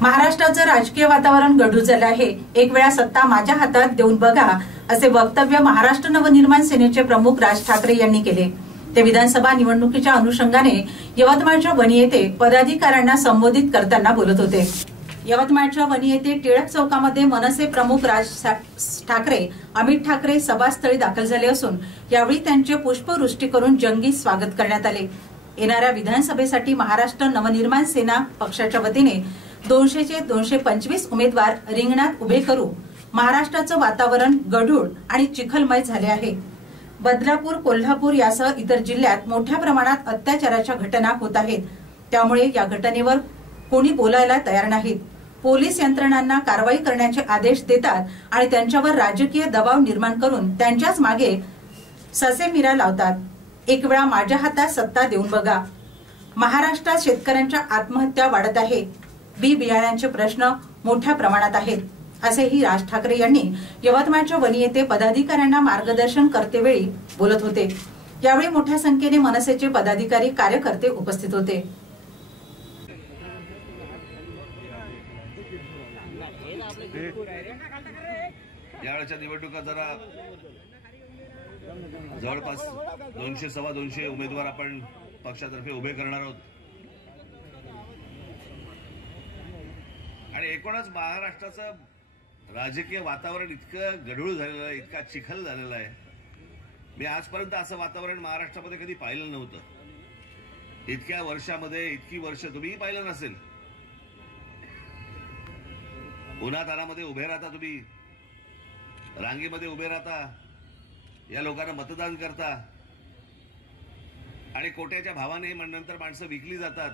महाराष्ट्राचं राजकीय वातावरण गढूळ झालं आहे। एक वेळा सत्ता माझ्या हातात देऊन बघा, असे वक्तव्य महाराष्ट्र नवनिर्माण सेनेचे प्रमुख राज ठाकरे यांनी केले। ते विधानसभा निवडणुकीच्या अनुषंगाने यवतमाळच्या वणी येथे पदाधिकाऱ्यांना संबोधित करताना बोलत होते। यवतमाळच्या वणी येथे टिळक चौकामध्ये मनसे प्रमुख राज ठाकरे, अमित ठाकरे सभास्थळी दाखल झाले असून यावेळी त्यांचे पुष्पवृष्टी करून जंगी स्वागत करण्यात आले। येणाऱ्या विधानसभेसाठी महाराष्ट्र नवनिर्माण सेना पक्षाच्या वतीने 200चे 225 उमेदवार रिंगणात उभे करू। महाराष्ट्राचं वातावरण गढूळ आणि चिखलमय झाले आहे। बदलापूर, कोल्हापूर यासह इतर जिल्ह्यात मोठ्या प्रमाणात अत्याचाराच्या घटना होत आहेत। त्यामुळे या घटनेवर कोणी बोलायला तयार नाहीत। पोलीस यंत्रणांना कारवाई करण्याचे आदेश देतात आणि त्यांच्यावर राजकीय दबाव निर्माण करून त्यांच्याच मागे ससेमिरा लावतात। एक वेळा माझ्या हातात सत्ता देऊन बघा। महाराष्ट्रात शेतकऱ्यांच्या आत्महत्या वाढत आहेत। बी बियाण्यांचे प्रश्न मोठ्या प्रमाणात आहेत, असेही राज ठाकरे यांनी यवतमाळच्या वणी येथे पदाधिकाऱ्यांना मार्गदर्शन करतेवेळी बोलत होते। यावेळी मोठ्या संख्येने मनसेचे पदाधिकारी, कार्यकर्ते उपस्थित होते। यावेळच्या निवडणुका जरा जवळपास 200-225 उमेदवार आपण पक्षातर्फे उभे करणार आहोत आणि एकूणच महाराष्ट्राचं राजकीय वातावरण इतकं गढूळ झालेलं आहे, इतका चिखल झालेला आहे। मी आजपर्यंत असं वातावरण महाराष्ट्रामध्ये कधी पाहिलं नव्हतं। इतक्या वर्षामध्ये इतकी वर्ष तुम्हीही पाहिलं नसेल। उन्हातानामध्ये उभे राहता, तुम्ही रांगेमध्ये उभे राहता, या लोकांना मतदान करता आणि कोट्याच्या भावाने नंतर माणसं विकली जातात।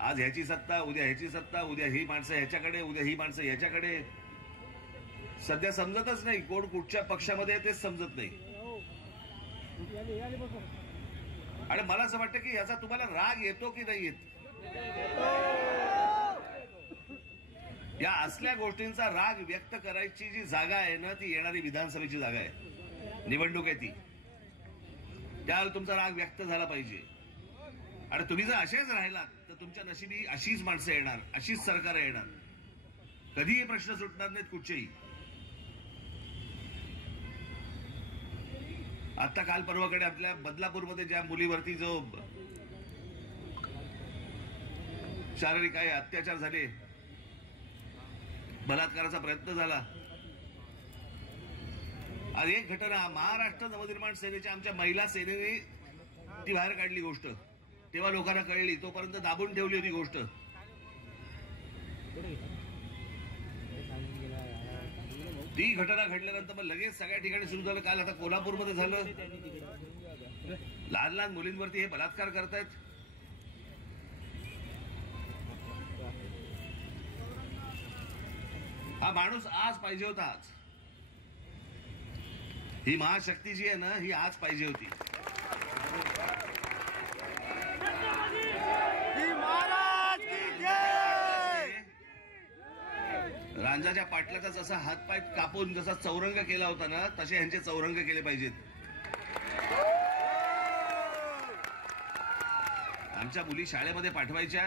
आज ह्याची सत्ता, उद्या ह्याची सत्ता, उद्या ही माणसं ह्याच्याकडे, उद्या ही माणसं ह्याच्याकडे। सध्या समजतच नाही कोण कुठच्या पक्षामध्ये आहे, तेच समजत नाही। आणि मला असं वाटतं की याचा तुम्हाला राग येतो की नाही येत। या असल्या गोष्टींचा राग व्यक्त करायची जी जागा आहे ना, ती येणारी विधानसभेची जागा आहे, निवडणूक आहे ती। त्यावर तुमचा राग व्यक्त झाला पाहिजे। आणि तुम्ही जर असेच राहिलात तर तुमच्या नशिबी अशीच माणसं येणार, अशीच सरकार येणार। कधीही प्रश्न सुटणार नाहीत कुठचेही। आता काल परवाकडे आपल्या बदलापूरमध्ये ज्या मुलीवरती जो शारीरिक काही अत्याचार झाले, बलात्काराचा प्रयत्न झाला, आणि एक घटना महाराष्ट्र नवनिर्माण सेनेच्या आमच्या महिला सेनेने ती बाहेर काढली गोष्ट। तेव्हा लोकांना कळली, तोपर्यंत दाबून ठेवली होती गोष्ट। ती घटना घडल्यानंतर मग लगेच सगळ्या ठिकाणी सुरू झालं। काल आता कोल्हापूरमध्ये झालं, लहान लहान मुलींवरती हे बलात्कार करतायत। हा माणूस आज पाहिजे होता। आज ही महाशक्ती जी आहे ना, ही आज पाहिजे होती। रांजाच्या पाटलाचा जसा हातपाय कापून जसा चौरंग केला होता ना, तसे ह्यांचे चौरंग केले पाहिजेत। आमच्या मुली शाळेमध्ये पाठवायच्या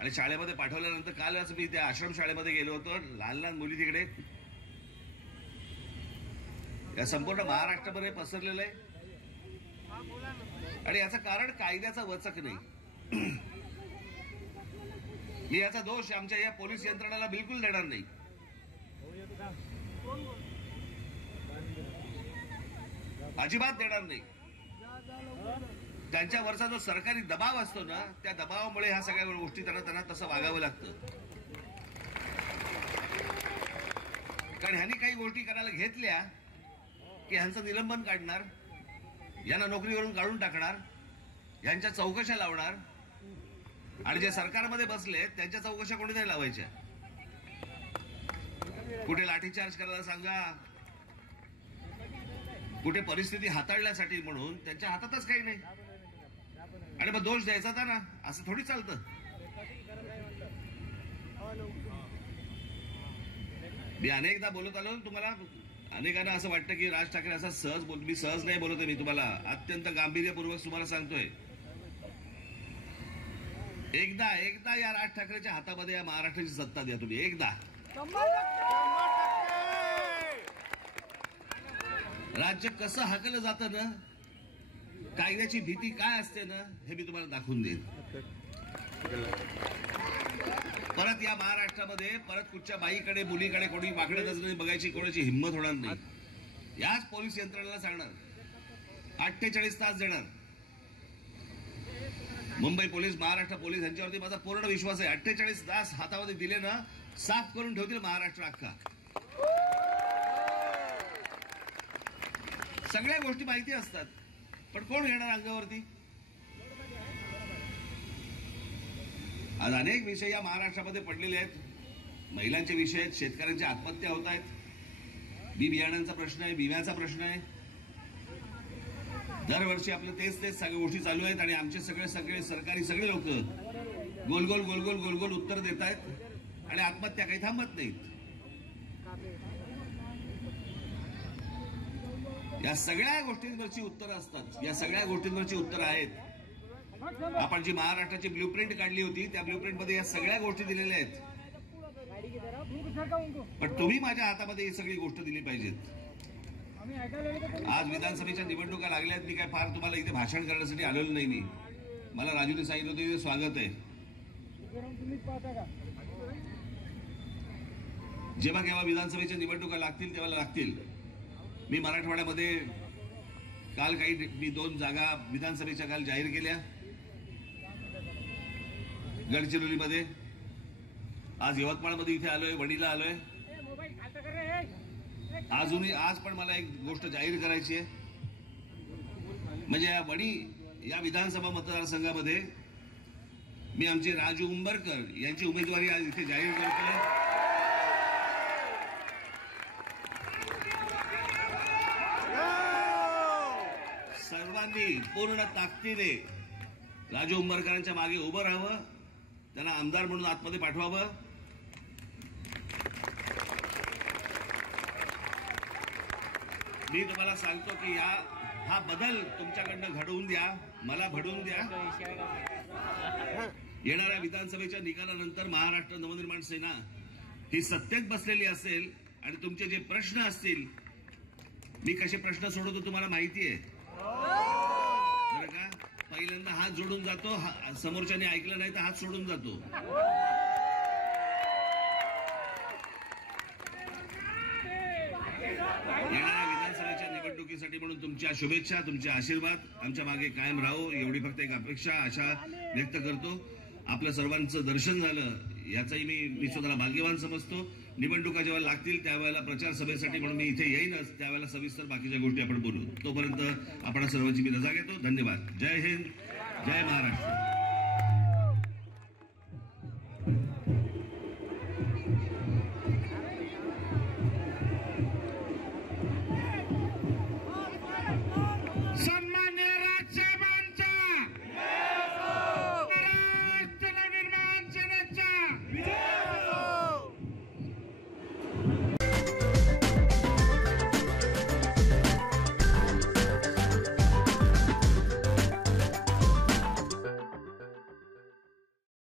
आणि शाळेमध्ये पाठवल्यानंतर कालच मी त्या आश्रम शाळेमध्ये गेलो होतो। लहान लहान मुली तिकडे या संपूर्ण महाराष्ट्रामध्ये पसरलेलं आहे आणि याचं कारण कायद्याचा वचक नाही। मी याचा दोष आमच्या या पोलीस यंत्रणेला बिलकुल देणार नाही। अजिबात देणार नाही। त्यांच्यावरचा जो सरकारी दबाव असतो ना, त्या दबावामुळे ह्या सगळ्या गोष्टी त्यांना तसं वागावं लागतं। कारण ह्यांनी काही गोष्टी करायला घेतल्या की ह्यांचं निलंबन काढणार, यांना नोकरीवरून काढून टाकणार, यांच्या चौकशा लावणार आणि जे सरकारमध्ये बसले त्यांच्या चौकशा कोणी नाही लावायच्या। कुठे लाठीचार्ज करायला सांगा, कुठे परिस्थिती हाताळण्यासाठी म्हणून त्यांच्या हातातच काही नाही आणि मग दोष द्यायचा ना, असं थोडी चालतं। मी अनेकदा बोलत आलो तुम्हाला, अनेकांना असं वाटतं की राज ठाकरे असा सहज बोल, मी सहज नाही बोलतोय। मी तुम्हाला अत्यंत गांभीर्यपूर्वक तुम्हाला सांगतोय। एकदा या राज ठाकरेच्या हातामध्ये या महाराष्ट्राची सत्ता द्या तुम्ही एकदा. राज्य कसं हाकलं जातं ना, कायद्याची भीती काय असते ना, हे मी तुम्हाला दाखवून देईन. परत या महाराष्ट्रामध्ये परत कुठच्या बाईकडे मुलीकडे कोणी वाकडे नजरेने बघायची कोणाची हिंमत होणार नाही. याच पोलीस यंत्रणेला सांगणार, 48 तास देणार. मुंबई पोलीस, महाराष्ट्र पोलीस यांच्यावरती माझा पूर्ण विश्वास आहे. 48 तास हातामध्ये दिले ना, साफ करून ठेवतील महाराष्ट्र अख्खा. सगळ्या गोष्टी माहिती असतात, पण कोण येणार अंगावरती? आज अनेक विषय या महाराष्ट्रामध्ये पडलेले आहेत. महिलांचे विषय आहेत, शेतकऱ्यांच्या आत्महत्या होत आहेत, बी बियाण्यांचा प्रश्न आहे, विम्याचा प्रश्न आहे. दरवर्षी आपलं तेच सगळ्या गोष्टी चालू आहेत आणि आमचे सगळे सरकारी सगळे लोक गोल गोल उत्तर देत आहेत आणि आत्महत्या काही थांबत नाहीत. या सगळ्या गोष्टींवरची उत्तरं असतात, या सगळ्या गोष्टींवरची उत्तरं आहेत. आपण जी महाराष्ट्राची ब्ल्यूप्रिंट काढली होती त्या ब्ल्यूप्रिंट मध्ये या सगळ्या गोष्टी दिलेल्या आहेत. पण तुम्ही माझ्या हातामध्ये ही सगळी गोष्ट दिली पाहिजेत. आज विधानसभेच्या निवडणुका लागल्यात. मी काय फार तुम्हाला इथे भाषण करण्यासाठी आलेलो नाही. मला राजूने सांगितलं होतं इथे स्वागत आहे. जेव्हा केव्हा विधानसभेच्या निवडणुका लागतील तेव्हा लागतील. मी मराठवाड्यामध्ये काल मी 2 जागा विधानसभेच्या काल जाहीर केल्या. गडचिरोलीमध्ये, आज यवतमाळमध्ये इथे आलोय, वणीला आलोय. आज पण मला एक गोष्ट जाहीर करायची आहे. म्हणजे या वणी या विधानसभा मतदारसंघामध्ये मी आमचे राजू उंबरकर यांची उमेदवारी आज इथे जाहीर करतोय. सर्वांनी पूर्ण ताकदीने राजू उंबरकरांच्या मागे उभं राहावं, त्यांना आमदार म्हणून आतमध्ये पाठवावं. मी तुम्हाला सांगतो की हा बदल तुमच्याकडनं घडवून द्या, मला घडवून द्या. येणाऱ्या विधानसभेच्या निकालानंतर महाराष्ट्र नवनिर्माण सेना ही सत्तेत बसलेली असेल आणि तुमचे जे प्रश्न असतील, मी कसे प्रश्न सोडवतो तुम्हाला माहिती आहे बरं का. पहिल्यांदा हात जोडून जातो, समोरच्याने ऐकलं नाही तर हात सोडून जातो. येणाऱ्या विधानसभेच्या निवडणुकीसाठी म्हणून तुमच्या शुभेच्छा, तुमचे आशीर्वाद आमच्या मागे कायम राहो, एवढी फक्त एक अपेक्षा आशा व्यक्त करतो. आपल्या सर्वांचं दर्शन झालं याचाही मी स्वतःला भाग्यवान समजतो. निवडणुका जेव्हा लागतील त्यावेळेला प्रचार सभेसाठी म्हणून मी इथे येईनच, त्यावेळेला सविस्तर बाकीच्या गोष्टी आपण बोलू. तोपर्यंत आपण सर्वांची मी रजा घेतो. धन्यवाद. जय हिंद, जय महाराष्ट्र.